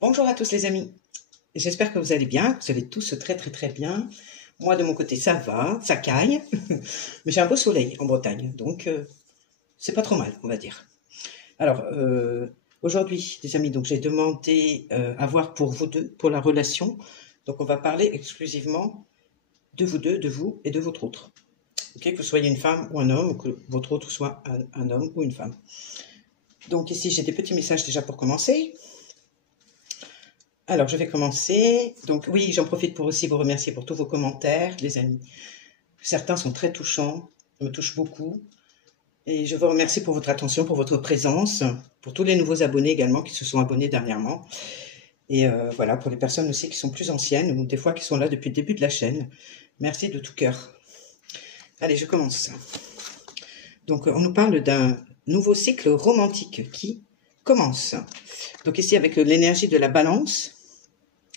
Bonjour à tous les amis, j'espère que vous allez bien, que vous allez tous très bien. Moi de mon côté ça va, ça caille, mais j'ai un beau soleil en Bretagne, donc c'est pas trop mal on va dire. Alors aujourd'hui les amis, donc j'ai demandé à voir pour vous deux, pour la relation, donc on va parler exclusivement de vous deux, de vous et de votre autre. Ok, que vous soyez une femme ou un homme, ou que votre autre soit un homme ou une femme. Donc ici j'ai des petits messages déjà pour commencer. Alors, je vais commencer. Donc, oui, j'en profite pour aussi vous remercier pour tous vos commentaires, les amis. Certains sont très touchants, me touchent beaucoup. Et je vous remercie pour votre attention, pour votre présence, pour tous les nouveaux abonnés également qui se sont abonnés dernièrement. Et voilà, pour les personnes aussi qui sont plus anciennes ou des fois qui sont là depuis le début de la chaîne. Merci de tout cœur. Allez, je commence. Donc, on nous parle d'un nouveau cycle romantique qui commence. Donc ici, avec l'énergie de la balance.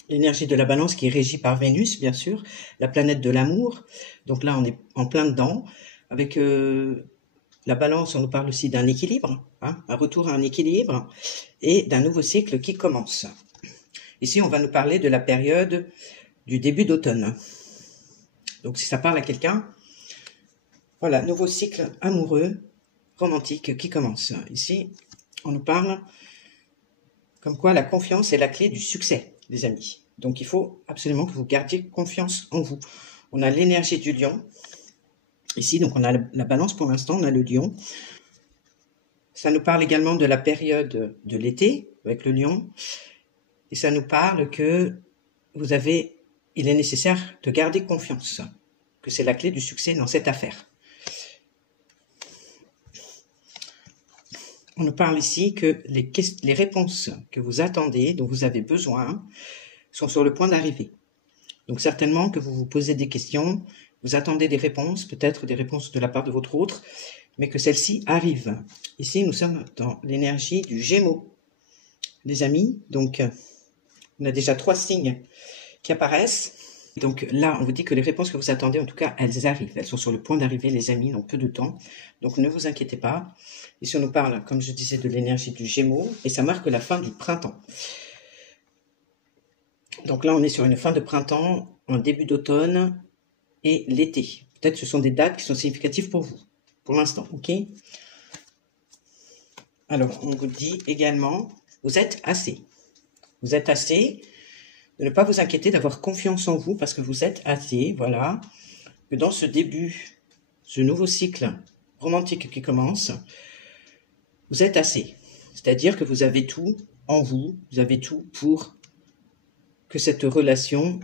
L'énergie de la balance qui est régie par Vénus, bien sûr, la planète de l'amour. Donc là, on est en plein dedans. Avec la balance, on nous parle aussi d'un équilibre, hein, un retour à un équilibre et d'un nouveau cycle qui commence. Ici, on va nous parler de la période du début d'automne. Donc si ça parle à quelqu'un, voilà, nouveau cycle amoureux, romantique qui commence. Ici, on nous parle comme quoi la confiance est la clé du succès, les amis. Donc, il faut absolument que vous gardiez confiance en vous. On a l'énergie du lion. Ici, donc, on a la balance pour l'instant, on a le lion. Ça nous parle également de la période de l'été, avec le lion. Et ça nous parle que il est nécessaire de garder confiance, que c'est la clé du succès dans cette affaire. On nous parle ici que les réponses que vous attendez, dont vous avez besoin, sont sur le point d'arriver. Donc certainement que vous vous posez des questions, vous attendez des réponses, peut-être des réponses de la part de votre autre, mais que celles-ci arrivent. Ici, nous sommes dans l'énergie du Gémeaux, les amis. Donc, on a déjà 3 signes qui apparaissent. Donc là, on vous dit que les réponses que vous attendez, en tout cas, elles arrivent. Elles sont sur le point d'arriver, les amis, dans peu de temps. Donc ne vous inquiétez pas. Ici, on nous parle, comme je disais, de l'énergie du Gémeaux, et ça marque la fin du printemps. Donc là, on est sur une fin de printemps, un début d'automne et l'été. Peut-être ce sont des dates qui sont significatives pour vous, pour l'instant, ok? Alors, on vous dit également, vous êtes assez. Vous êtes assez de ne pas vous inquiéter, d'avoir confiance en vous, parce que vous êtes assez, voilà. Que dans ce début, ce nouveau cycle romantique qui commence, vous êtes assez. C'est-à-dire que vous avez tout en vous, vous avez tout pour que cette relation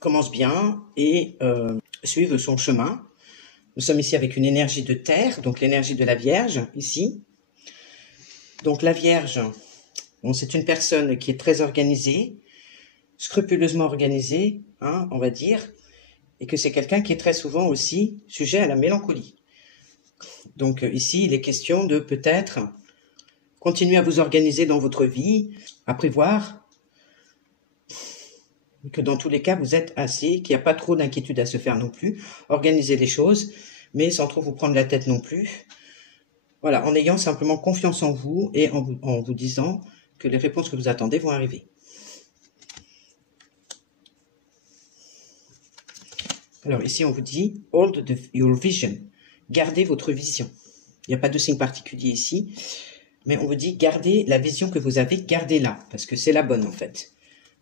commence bien et suive son chemin. Nous sommes ici avec une énergie de terre, donc l'énergie de la Vierge, ici. Donc la Vierge, bon, c'est une personne qui est très organisée, scrupuleusement organisée, hein, on va dire, et que c'est quelqu'un qui est très souvent aussi sujet à la mélancolie. Donc ici, il est question de peut-être continuer à vous organiser dans votre vie, à prévoir que dans tous les cas, vous êtes assez, qu'il n'y a pas trop d'inquiétude à se faire non plus. Organisez les choses, mais sans trop vous prendre la tête non plus. Voilà, en ayant simplement confiance en vous et en vous disant que les réponses que vous attendez vont arriver. Alors ici, on vous dit « Hold your vision ». Gardez votre vision. Il n'y a pas de signe particulier ici, mais on vous dit « Gardez la vision que vous avez, gardez-la », parce que c'est la bonne en fait.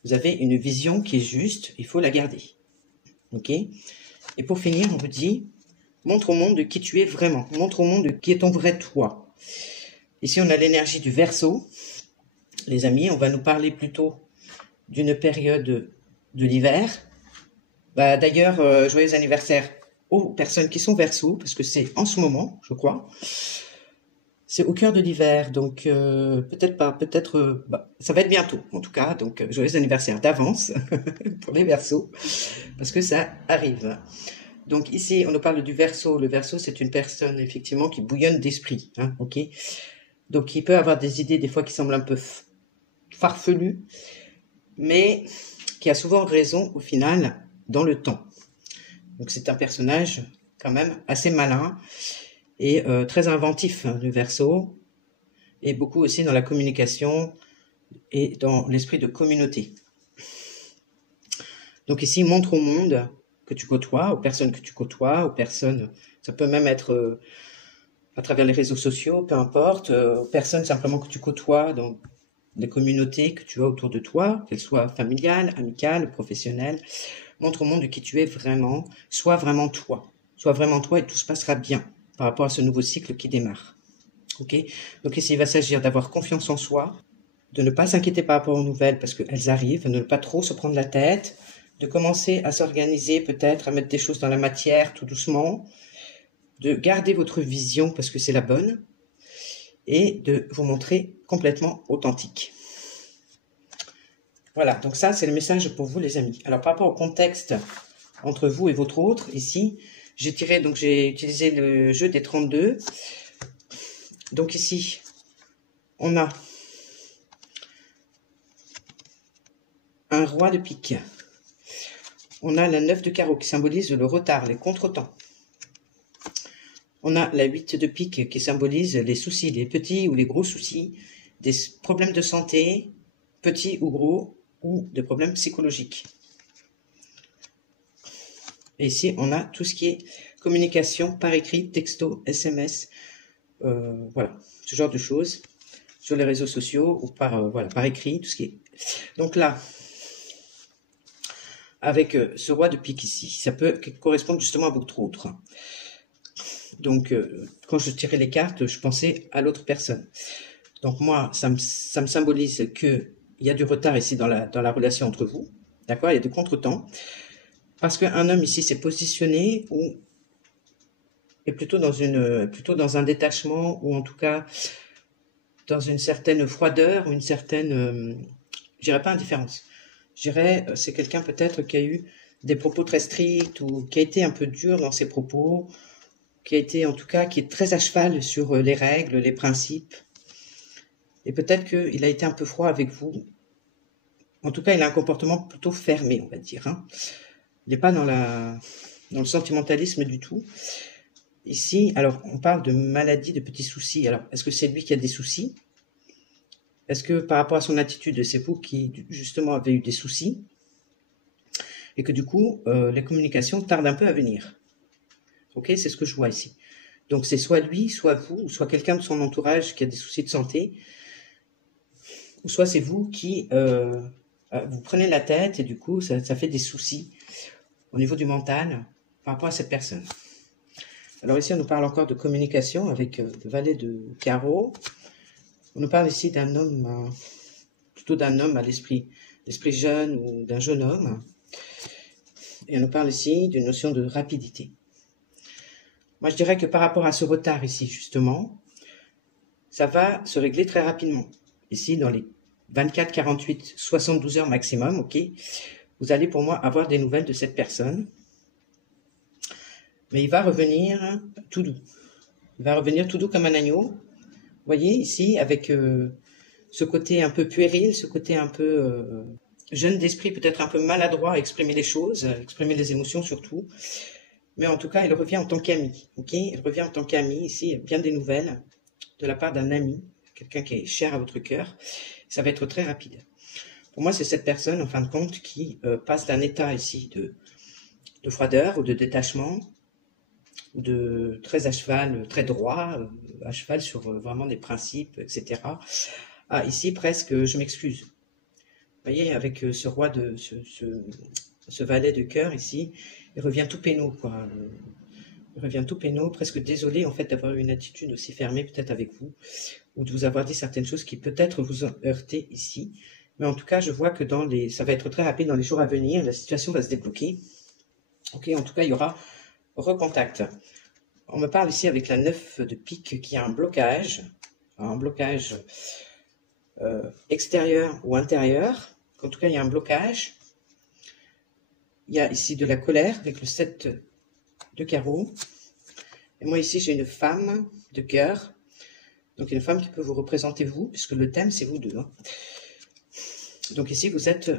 Vous avez une vision qui est juste, il faut la garder. Ok? Et pour finir, on vous dit, montre au monde qui tu es vraiment. Montre au monde qui est ton vrai toi. Ici, on a l'énergie du Verseau. Les amis, on va nous parler plutôt d'une période de l'hiver. Bah, d'ailleurs, joyeux anniversaire aux personnes qui sont Verseau, parce que c'est en ce moment, je crois. C'est au cœur de l'hiver, donc peut-être pas, peut-être, ça va être bientôt en tout cas, donc joyeux anniversaire d'avance pour les Verseaux, parce que ça arrive. Donc ici, on nous parle du Verseau. Le Verseau, c'est une personne effectivement qui bouillonne d'esprit, hein, ok. Donc il peut avoir des idées des fois qui semblent un peu farfelues, mais qui a souvent raison au final dans le temps. Donc c'est un personnage quand même assez malin et très inventif, hein, le Verseau, et beaucoup aussi dans la communication, et dans l'esprit de communauté. Donc ici, montre au monde que tu côtoies, aux personnes que tu côtoies, aux personnes, ça peut même être à travers les réseaux sociaux, peu importe, aux personnes simplement que tu côtoies dans des communautés que tu as autour de toi, qu'elles soient familiales, amicales, professionnelles. Montre au monde de qui tu es vraiment, sois vraiment toi. Sois vraiment toi et tout se passera bien par rapport à ce nouveau cycle qui démarre. Ok? Donc ici, il va s'agir d'avoir confiance en soi, de ne pas s'inquiéter par rapport aux nouvelles parce qu'elles arrivent, de ne pas trop se prendre la tête, de commencer à s'organiser peut-être, à mettre des choses dans la matière tout doucement, de garder votre vision parce que c'est la bonne et de vous montrer complètement authentique. Voilà, donc ça c'est le message pour vous les amis. Alors par rapport au contexte entre vous et votre autre, ici, j'ai utilisé le jeu des 32. Donc ici, on a un roi de pique. On a la 9 de carreau qui symbolise le retard, les contretemps. On a la 8 de pique qui symbolise les soucis, les petits ou les gros soucis, des problèmes de santé, petits ou gros, ou des problèmes psychologiques. Et ici, on a tout ce qui est communication par écrit, texto, SMS, voilà, ce genre de choses, sur les réseaux sociaux ou par écrit, tout ce qui est. Donc là, avec ce roi de pique ici, ça peut correspondre justement à votre autre. Donc, quand je tirais les cartes, je pensais à l'autre personne. Donc moi, ça me symbolise qu'il y a du retard ici dans la relation entre vous. D'accord? Il y a des contretemps. Parce qu'un homme ici s'est positionné ou est plutôt dans un détachement ou en tout cas dans une certaine froideur ou une certaine, je dirais pas indifférence. Je dirais, c'est quelqu'un peut-être qui a eu des propos très stricts ou qui a été un peu dur dans ses propos, qui a été en tout cas, qui est très à cheval sur les règles, les principes. Et peut-être qu'il a été un peu froid avec vous. En tout cas, il a un comportement plutôt fermé, on va dire. Hein. Il n'est pas dans le sentimentalisme du tout. Ici, alors, on parle de maladie, de petits soucis. Alors, est-ce que c'est lui qui a des soucis? Est-ce que par rapport à son attitude, c'est vous qui, justement, avez eu des soucis? Et que du coup, les communications tardent un peu à venir. Ok, c'est ce que je vois ici. Donc, c'est soit lui, soit vous, ou soit quelqu'un de son entourage qui a des soucis de santé, ou soit c'est vous qui vous prenez la tête et du coup, ça fait des soucis au niveau du mental par rapport à cette personne. Alors ici, on nous parle encore de communication avec le valet de carreau. On nous parle ici d'un homme, plutôt d'un homme à l'esprit jeune ou d'un jeune homme. Et on nous parle ici d'une notion de rapidité. Moi, je dirais que par rapport à ce retard ici, justement, ça va se régler très rapidement. Ici, dans les 24, 48, 72 heures maximum, ok, vous allez pour moi avoir des nouvelles de cette personne. Mais il va revenir tout doux. Il va revenir tout doux comme un agneau. Vous voyez ici, avec ce côté un peu puéril, ce côté un peu jeune d'esprit, peut-être un peu maladroit à exprimer les choses, à exprimer les émotions surtout. Mais en tout cas, il revient en tant qu'ami. Ok, il revient en tant qu'ami. Ici, il y a bien des nouvelles de la part d'un ami, quelqu'un qui est cher à votre cœur. Ça va être très rapide. Pour moi, c'est cette personne, en fin de compte, qui passe d'un état ici de froideur ou de détachement, de très à cheval, très droit, à cheval sur vraiment des principes, etc. Ah, ici, presque, je m'excuse. Vous voyez, avec ce roi ce valet de cœur ici, il revient tout pénaud, quoi. Il revient tout pénaud, presque désolé, en fait, d'avoir eu une attitude aussi fermée, peut-être avec vous, ou de vous avoir dit certaines choses qui peut-être vous ont heurté ici. Mais en tout cas, je vois que ça va être très rapide dans les jours à venir, la situation va se débloquer. Ok, en tout cas, il y aura recontact. On me parle ici avec la 9 de pique qui a un blocage extérieur ou intérieur. En tout cas, il y a un blocage. Il y a ici de la colère avec le 7 de carreau. Et moi ici, j'ai une femme de cœur. Donc une femme qui peut vous représenter vous, puisque le thème, c'est vous deux. Hein. Donc ici, vous êtes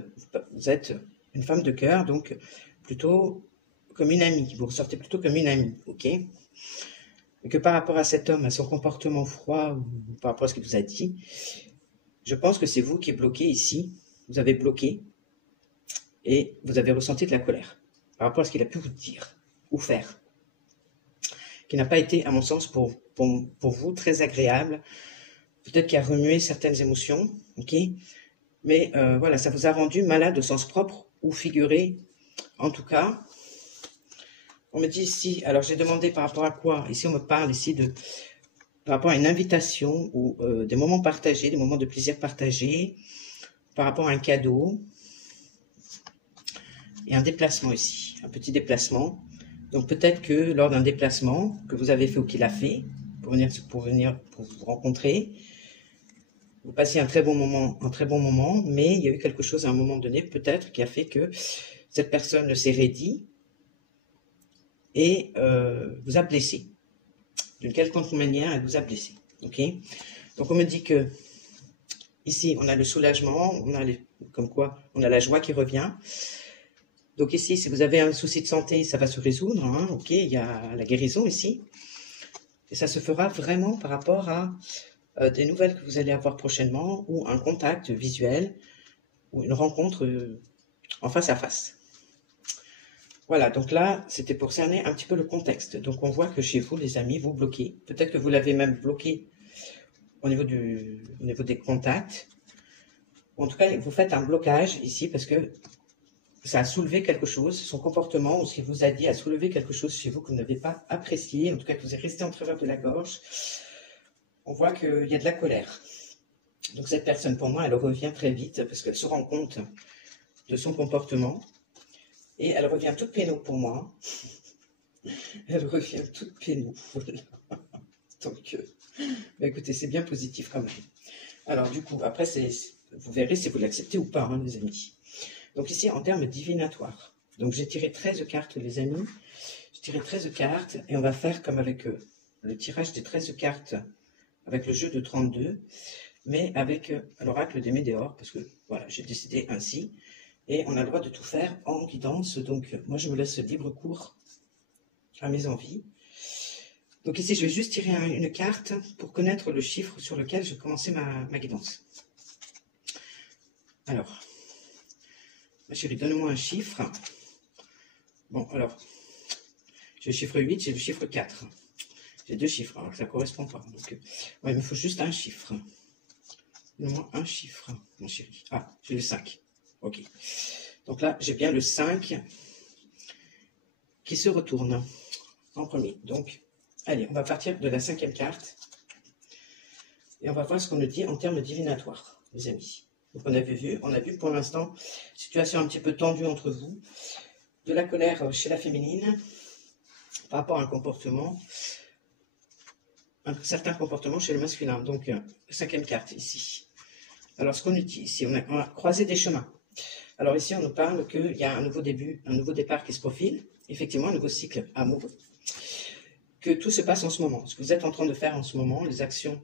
une femme de cœur, donc plutôt comme une amie. Vous ressortez plutôt comme une amie, ok? Et que par rapport à cet homme, à son comportement froid, ou par rapport à ce qu'il vous a dit, je pense que c'est vous qui êtes bloqué ici. Vous avez bloqué et vous avez ressenti de la colère par rapport à ce qu'il a pu vous dire ou faire, qui n'a pas été, à mon sens, pour vous, très agréable. Peut-être qu'il a remué certaines émotions, ok? Mais voilà, ça vous a rendu malade au sens propre ou figuré. En tout cas, on me dit ici, alors j'ai demandé par rapport à quoi? Ici, on me parle ici de par rapport à une invitation ou des moments partagés, des moments de plaisir partagés, par rapport à un cadeau et un déplacement ici, un petit déplacement. Donc peut-être que lors d'un déplacement que vous avez fait ou qu'il a fait, pour vous rencontrer, vous passiez un très bon moment, mais il y a eu quelque chose à un moment donné, peut-être, qui a fait que cette personne s'est raidie et vous a blessé. D'une quelconque manière, elle vous a blessé. Ok? Donc on me dit que ici, on a le soulagement, comme quoi, on a la joie qui revient. Donc ici, si vous avez un souci de santé, ça va se résoudre. Hein, ok, il y a la guérison ici. Et ça se fera vraiment par rapport à des nouvelles que vous allez avoir prochainement ou un contact visuel ou une rencontre en face à face. Voilà, donc là, c'était pour cerner un petit peu le contexte. Donc on voit que chez vous, les amis, vous bloquez. Peut-être que vous l'avez même bloqué au niveau des contacts. En tout cas, vous faites un blocage ici parce que ça a soulevé quelque chose, son comportement ou ce qu'il vous a dit a soulevé quelque chose chez vous que vous n'avez pas apprécié, en tout cas que vous êtes resté en travers de la gorge. On voit qu'il y a de la colère. Donc cette personne, pour moi, elle revient très vite parce qu'elle se rend compte de son comportement et elle revient toute péno pour moi. Elle revient toute péno. Donc, bah écoutez, c'est bien positif quand même. Alors du coup, après, vous verrez si vous l'acceptez ou pas, hein, les amis. Donc ici, en termes divinatoires. Donc j'ai tiré 13 cartes, les amis. J'ai tiré 13 cartes et on va faire comme avec le tirage des 13 cartes avec le jeu de 32, mais avec l'oracle des Médéors, parce que voilà, j'ai décidé ainsi. Et on a le droit de tout faire en guidance. Donc moi, je me laisse libre cours à mes envies. Donc ici, je vais juste tirer une carte pour connaître le chiffre sur lequel je commençais ma guidance. Alors, ma chérie, donne-moi un chiffre. Bon, alors, j'ai le chiffre 8, j'ai le chiffre 4. J'ai deux chiffres, alors que ça ne correspond pas. Donc, ouais, il me faut juste un chiffre. Donne-moi un chiffre, mon chéri. Ah, j'ai le 5. Ok. Donc là, j'ai bien le 5 qui se retourne en premier. Donc, allez, on va partir de la 5e carte. Et on va voir ce qu'on nous dit en termes divinatoires, les amis. Donc on a vu pour l'instant, situation un petit peu tendue entre vous, de la colère chez la féminine, par rapport à un certain comportement chez le masculin. Donc, 5e carte ici. Alors, ce qu'on nous dit ici, on a croisé des chemins. Alors ici, on nous parle qu'il y a un nouveau début, un nouveau départ qui se profile, effectivement, un nouveau cycle amoureux, que tout se passe en ce moment. Ce que vous êtes en train de faire en ce moment, les actions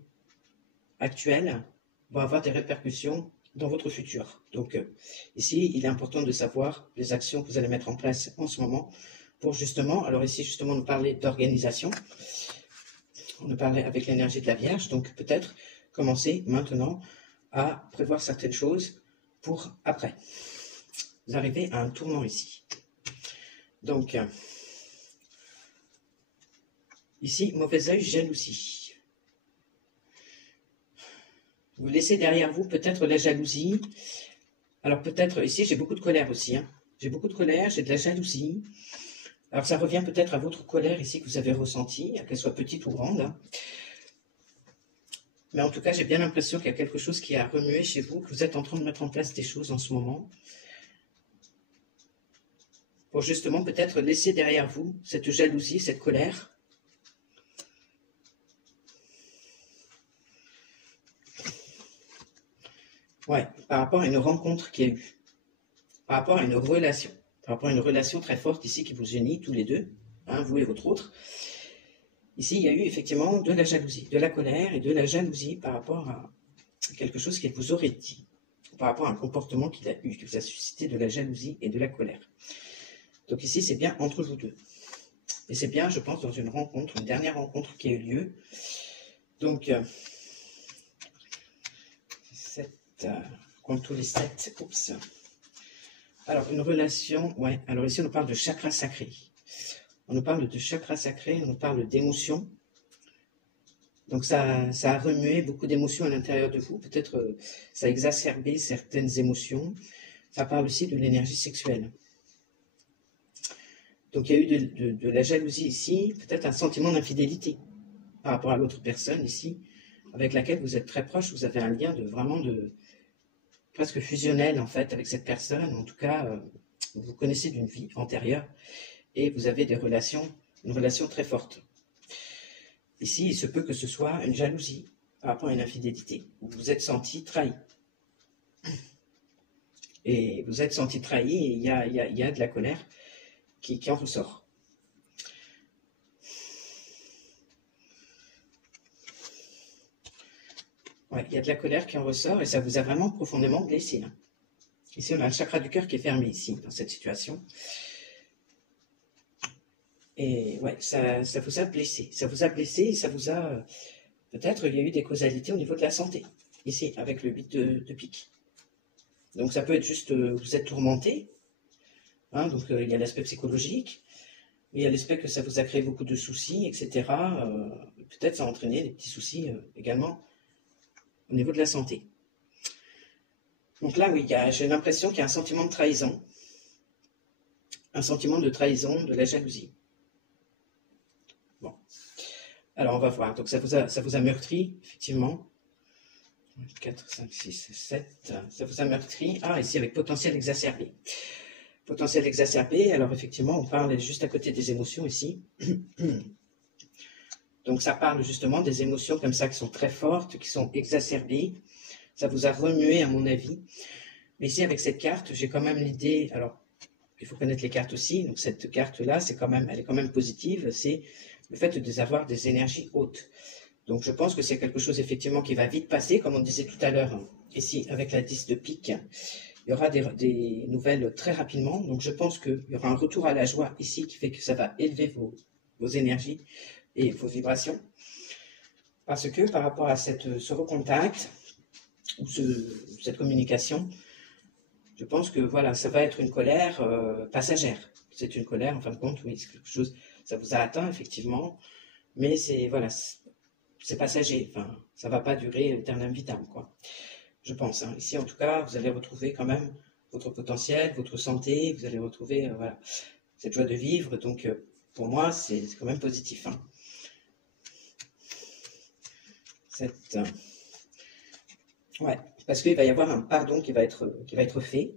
actuelles, vont avoir des répercussions dans votre futur. Donc ici, il est important de savoir les actions que vous allez mettre en place en ce moment pour justement, alors ici, justement, nous parler d'organisation. On nous parlait avec l'énergie de la Vierge, donc peut-être commencer maintenant à prévoir certaines choses pour après. Vous arrivez à un tournant ici. Donc, ici, mauvais œil, jalousie. Vous laissez derrière vous peut-être la jalousie. Alors peut-être, ici, j'ai beaucoup de colère aussi. Hein. J'ai beaucoup de colère, j'ai de la jalousie. Alors ça revient peut-être à votre colère ici que vous avez ressentie, qu'elle soit petite ou grande. Hein. Mais en tout cas, j'ai bien l'impression qu'il y a quelque chose qui a remué chez vous, que vous êtes en train de mettre en place des choses en ce moment. Pour justement peut-être laisser derrière vous cette jalousie, cette colère. Ouais, par rapport à une rencontre qu'il y a eu. Par rapport à une relation. Par rapport à une relation très forte ici qui vous unit tous les deux, hein, vous et votre autre. Ici, il y a eu effectivement de la jalousie, de la colère et de la jalousie par rapport à quelque chose qu'il vous aurait dit. Par rapport à un comportement qu'il a eu, qui vous a suscité de la jalousie et de la colère. Donc ici, c'est bien entre vous deux. Et c'est bien, je pense, dans une rencontre, une dernière rencontre qui a eu lieu. Donc, 7, Compte tous les 7. Oups. Alors, une relation, ouais. Alors ici, on nous parle de chakra sacré. On nous parle de chakra sacré, on nous parle d'émotions. Donc, ça a remué beaucoup d'émotions à l'intérieur de vous. Peut-être ça a exacerbé certaines émotions. Ça parle aussi de l'énergie sexuelle. Donc, il y a eu de la jalousie ici, peut-être un sentiment d'infidélité par rapport à l'autre personne ici, avec laquelle vous êtes très proche. Vous avez un lien vraiment presque fusionnel en fait avec cette personne. En tout cas, vous vous connaissez d'une vie antérieure et vous avez une relation très forte. Ici, il se peut que ce soit une jalousie par rapport à une infidélité. Vous vous êtes senti trahi. Et vous êtes senti trahi et il y a de la colère qui en ressort. Ouais, il y a de la colère qui en ressort et ça vous a vraiment profondément blessé. Hein. Ici, on a le chakra du cœur qui est fermé ici, dans cette situation. Et ouais, ça vous a blessé. Ça vous a blessé et ça vous a... peut-être il y a eu des causalités au niveau de la santé, ici, avec le 8 de pique. Donc ça peut être juste, vous êtes tourmenté. Hein, donc il y a l'aspect psychologique. Il y a l'aspect que ça vous a créé beaucoup de soucis, etc. Peut-être ça a entraîné des petits soucis également au niveau de la santé. Donc là, oui, j'ai l'impression qu'il y a un sentiment de trahison. Un sentiment de trahison, de la jalousie. Bon. Alors, on va voir. Donc, ça vous a meurtri, effectivement. 4, 5, 6, 7. Ça vous a meurtri. Ah, ici, avec potentiel exacerbé. Potentiel exacerbé. Alors, effectivement, on parle juste à côté des émotions, ici. Donc, ça parle justement des émotions comme ça qui sont très fortes, qui sont exacerbées. Ça vous a remué, à mon avis. Mais ici, avec cette carte, j'ai quand même l'idée... Alors, il faut connaître les cartes aussi. Donc, cette carte-là, elle est quand même positive. C'est le fait d'avoir des énergies hautes. Donc, je pense que c'est quelque chose, effectivement, qui va vite passer, comme on disait tout à l'heure, ici, avec la 10 de pique. Il y aura des nouvelles très rapidement. Donc, je pense qu'il y aura un retour à la joie ici, qui fait que ça va élever vos énergies et vos vibrations. Parce que, par rapport à ce recontact, ou cette communication, je pense que voilà, ça va être une colère passagère. C'est une colère, en fin de compte, oui, c'est quelque chose, ça vous a atteint, effectivement, mais c'est passager, enfin, ça va pas durer éternel vitam, quoi. Je pense, hein. Ici, en tout cas, vous allez retrouver quand même votre potentiel, votre santé, vous allez retrouver, voilà, cette joie de vivre, donc, pour moi, c'est quand même positif, hein. Ouais, parce qu'il va y avoir un pardon qui va être fait.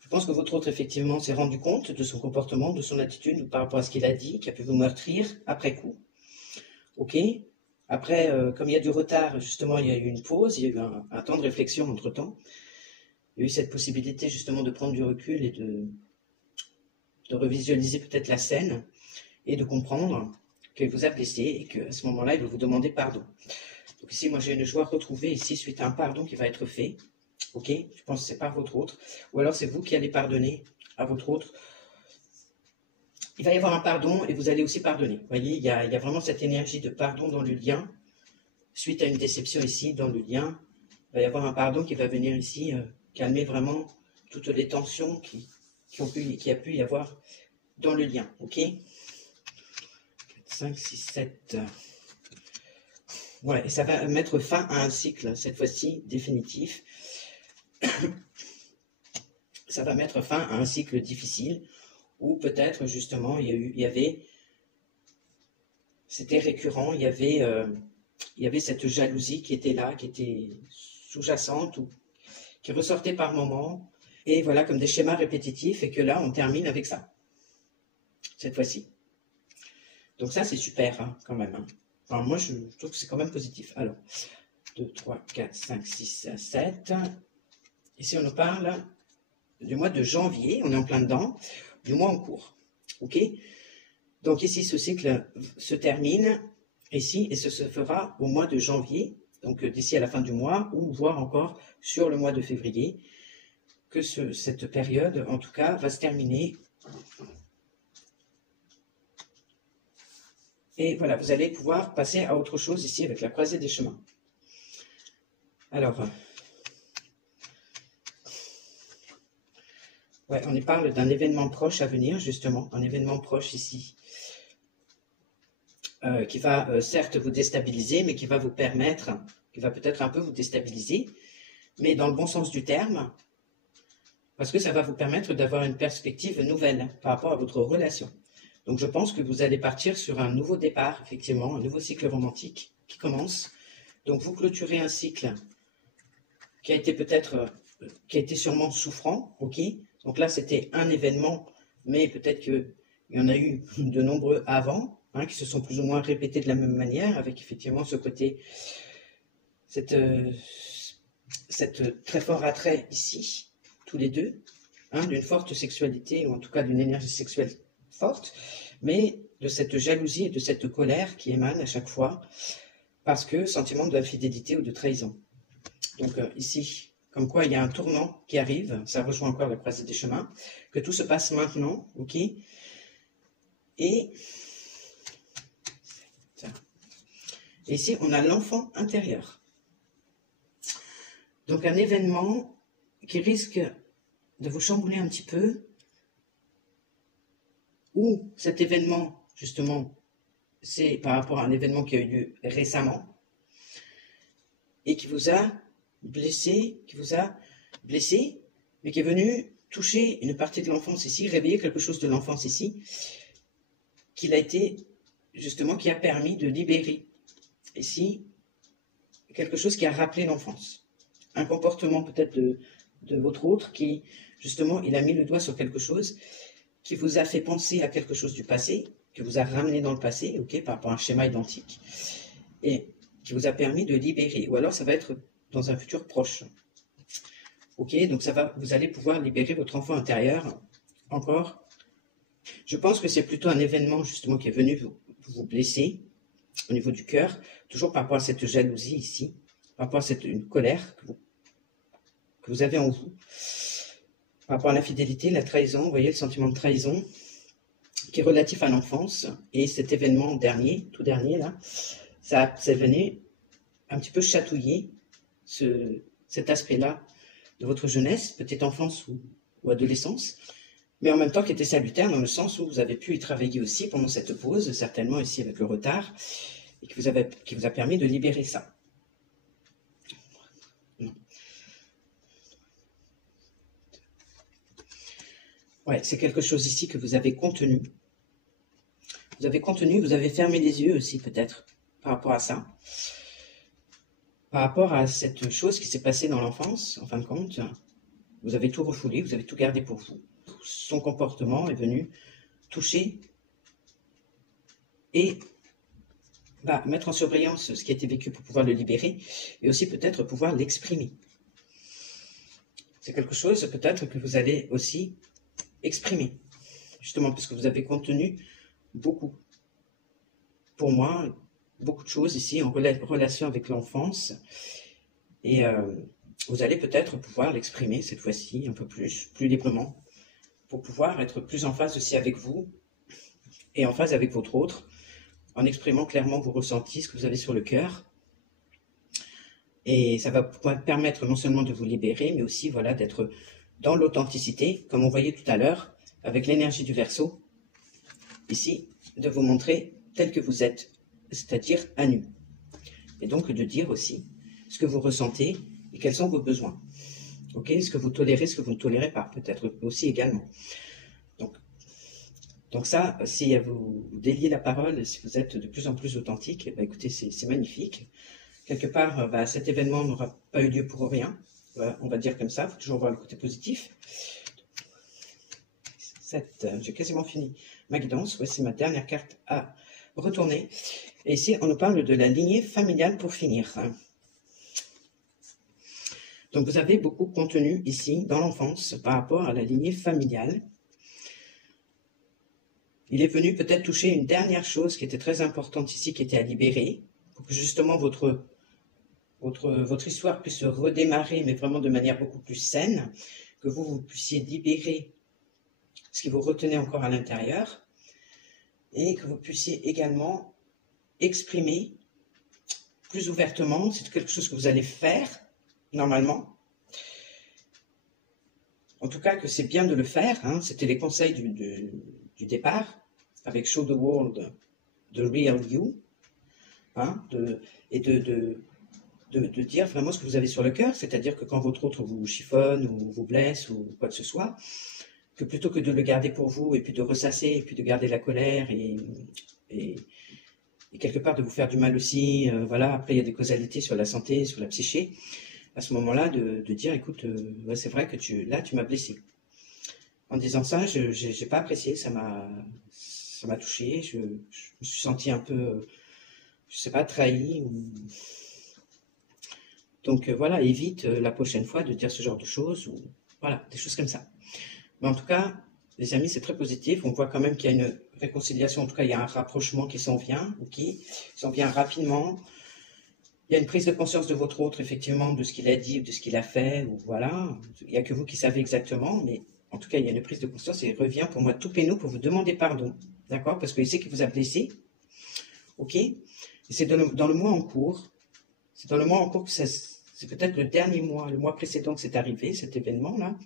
Je pense que votre autre, effectivement, s'est rendu compte de son comportement, de son attitude par rapport à ce qu'il a dit, qui a pu vous meurtrir après coup. Ok. Après, comme il y a du retard, justement, il y a eu une pause, il y a eu un temps de réflexion entre-temps. Il y a eu cette possibilité, justement, de prendre du recul et de revisualiser peut-être la scène et de comprendre qu'il vous a blessé et qu'à ce moment-là, il va vous demander pardon. Donc ici, moi, j'ai une joie retrouvée ici suite à un pardon qui va être fait. Ok, je pense que c'est par votre autre. Ou alors c'est vous qui allez pardonner à votre autre. Il va y avoir un pardon et vous allez aussi pardonner. Vous voyez, il y a vraiment cette énergie de pardon dans le lien. Suite à une déception ici, dans le lien, il va y avoir un pardon qui va venir ici calmer vraiment toutes les tensions qui a pu y avoir dans le lien. Ok, 4, 5, 6, 7... Ouais, et ça va mettre fin à un cycle, cette fois-ci, définitif. Ça va mettre fin à un cycle difficile, où peut-être, justement, c'était récurrent, il y avait cette jalousie qui était là, qui était sous-jacente, ou qui ressortait par moments, et voilà, comme des schémas répétitifs, et que là, on termine avec ça, cette fois-ci. Donc ça, c'est super, hein, quand même, hein. Alors moi, je trouve que c'est quand même positif. Alors, 2, 3, 4, 5, 6, 7. Ici, on nous parle du mois de janvier. On est en plein dedans. Du mois en cours. OK? Donc ici, ce cycle se termine ici et ce se fera au mois de janvier. Donc d'ici à la fin du mois ou voire encore sur le mois de février que cette période, en tout cas, va se terminer. Et voilà, vous allez pouvoir passer à autre chose ici avec la croisée des chemins. Alors, Ouais, on y parle d'un événement proche à venir, justement, un événement proche ici, qui va certes vous déstabiliser, mais qui va vous permettre, qui va peut-être un peu vous déstabiliser, mais dans le bon sens du terme, parce que ça va vous permettre d'avoir une perspective nouvelle par rapport à votre relation. Donc je pense que vous allez partir sur un nouveau départ, effectivement, un nouveau cycle romantique qui commence. Donc vous clôturez un cycle qui a été peut-être, qui a été sûrement souffrant, ok? Donc là c'était un événement, mais peut-être qu'il y en a eu de nombreux avant, hein, qui se sont plus ou moins répétés de la même manière, avec effectivement ce côté, cette très fort attrait ici, tous les deux, hein, d'une forte sexualité, ou en tout cas d'une énergie sexuelle forte, mais de cette jalousie et de cette colère qui émane à chaque fois, parce que sentiment d'infidélité ou de trahison. Donc ici, comme quoi il y a un tournant qui arrive, ça rejoint encore la croisée des chemins, que tout se passe maintenant, ok? Et ici, on a l'enfant intérieur. Donc un événement qui risque de vous chambouler un petit peu, ou cet événement, justement, c'est par rapport à un événement qui a eu lieu récemment, et qui vous a blessé, mais qui est venu toucher une partie de l'enfance ici, réveiller quelque chose de l'enfance ici, qu'il a été, justement, qui a permis de libérer ici quelque chose qui a rappelé l'enfance. Un comportement peut-être de votre autre qui, justement, il a mis le doigt sur quelque chose qui vous a fait penser à quelque chose du passé, qui vous a ramené dans le passé, ok, par rapport à un schéma identique, et qui vous a permis de libérer. Ou alors ça va être dans un futur proche. Ok, donc vous allez pouvoir libérer votre enfant intérieur encore. Je pense que c'est plutôt un événement justement qui est venu vous blesser au niveau du cœur, toujours par rapport à cette jalousie ici, par rapport à une colère que vous avez en vous, par rapport à l'infidélité, la trahison, vous voyez le sentiment de trahison qui est relatif à l'enfance, et cet événement dernier, tout dernier là, ça venait un petit peu chatouiller cet aspect-là de votre jeunesse, petite enfance ou adolescence, mais en même temps qui était salutaire dans le sens où vous avez pu y travailler aussi pendant cette pause, certainement ici avec le retard, et qui vous a permis de libérer ça. Ouais, c'est quelque chose ici que vous avez contenu. Vous avez fermé les yeux aussi peut-être par rapport à ça. Par rapport à cette chose qui s'est passée dans l'enfance, en fin de compte, vous avez tout refoulé, vous avez tout gardé pour vous. Son comportement est venu toucher et mettre en surveillance ce qui a été vécu pour pouvoir le libérer, et aussi peut-être pouvoir l'exprimer. C'est quelque chose peut-être que vous allez aussi exprimer, justement parce que vous avez contenu beaucoup. Pour moi, beaucoup de choses ici en relation avec l'enfance, et vous allez peut-être pouvoir l'exprimer cette fois-ci un peu plus librement, pour pouvoir être plus en phase aussi avec vous, et en phase avec votre autre, en exprimant clairement vos ressentis, ce que vous avez sur le cœur. Et ça va pouvoir permettre non seulement de vous libérer, mais aussi voilà, d'être dans l'authenticité, comme on voyait tout à l'heure, avec l'énergie du Verseau, ici, de vous montrer tel que vous êtes, c'est-à-dire à nu. Et donc de dire aussi ce que vous ressentez et quels sont vos besoins. Ok, ce que vous tolérez, ce que vous ne tolérez pas, peut-être aussi également. Donc ça, si vous déliez la parole, si vous êtes de plus en plus authentique, écoutez, c'est magnifique. Quelque part, cet événement n'aura pas eu lieu pour rien. On va dire comme ça, il faut toujours voir le côté positif. J'ai quasiment fini ma guidance. Ouais, c'est ma dernière carte à retourner. Et ici, on nous parle de la lignée familiale pour finir. Donc, vous avez beaucoup de contenu ici, dans l'enfance, par rapport à la lignée familiale. Il est venu peut-être toucher une dernière chose qui était très importante ici, qui était à libérer, pour que justement votre histoire puisse redémarrer, mais vraiment de manière beaucoup plus saine, que vous puissiez libérer ce qui vous retenait encore à l'intérieur, et que vous puissiez également exprimer plus ouvertement, c'est quelque chose que vous allez faire, normalement, En tout cas, que c'est bien de le faire. Hein. C'était les conseils du départ, avec Show the World, The Real You, hein, et de dire vraiment ce que vous avez sur le cœur, c'est-à-dire que quand votre autre vous chiffonne ou vous blesse ou quoi que ce soit, que plutôt que de le garder pour vous et puis de ressasser et puis de garder la colère et quelque part de vous faire du mal aussi, voilà, après il y a des causalités sur la santé, sur la psyché, à ce moment-là de dire écoute, ouais, c'est vrai que tu m'as blessé. En disant ça, je n'ai pas apprécié, ça m'a touché, je me suis senti un peu, je sais pas, trahi. Donc voilà, évite la prochaine fois de dire ce genre de choses, ou voilà, des choses comme ça. Mais en tout cas, les amis, c'est très positif. On voit quand même qu'il y a une réconciliation, en tout cas, il y a un rapprochement qui s'en vient, ou qui s'en vient rapidement. Il y a une prise de conscience de votre autre, effectivement, de ce qu'il a dit, ou de ce qu'il a fait, ou voilà. Il n'y a que vous qui savez exactement, mais en tout cas, il y a une prise de conscience et il revient pour moi tout pénaud pour vous demander pardon. D'accord? Parce qu'il sait qu'il vous a blessé. Ok? Et c'est dans le mois en cours. C'est dans le mois en cours que c'est peut-être le dernier mois, le mois précédent que c'est arrivé, cet événement-là.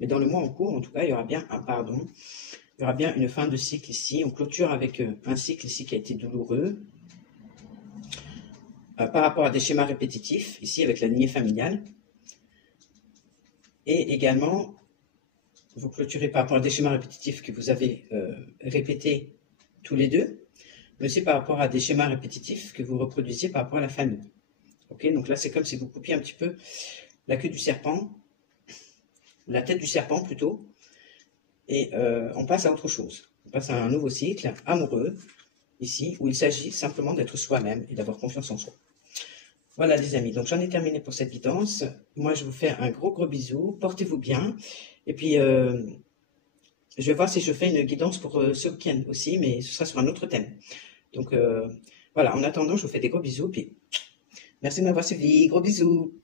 Mais dans le mois en cours, en tout cas, il y aura bien un pardon. Il y aura bien une fin de cycle ici. On clôture avec un cycle ici qui a été douloureux. Par rapport à des schémas répétitifs, ici avec la lignée familiale. Et également, vous clôturez par rapport à des schémas répétitifs que vous avez répétés tous les deux, mais aussi par rapport à des schémas répétitifs que vous reproduisiez par rapport à la famille. Ok, donc là, c'est comme si vous coupiez un petit peu la queue du serpent, la tête du serpent plutôt, et on passe à autre chose. On passe à un nouveau cycle amoureux, ici, où il s'agit simplement d'être soi-même et d'avoir confiance en soi. Voilà les amis, donc j'en ai terminé pour cette guidance. Moi, je vous fais un gros bisou, portez-vous bien, et puis je vais voir si je fais une guidance pour ce week-end aussi, mais ce sera sur un autre thème. Donc voilà, en attendant, je vous fais des gros bisous, puis merci de m'avoir suivi, gros bisous.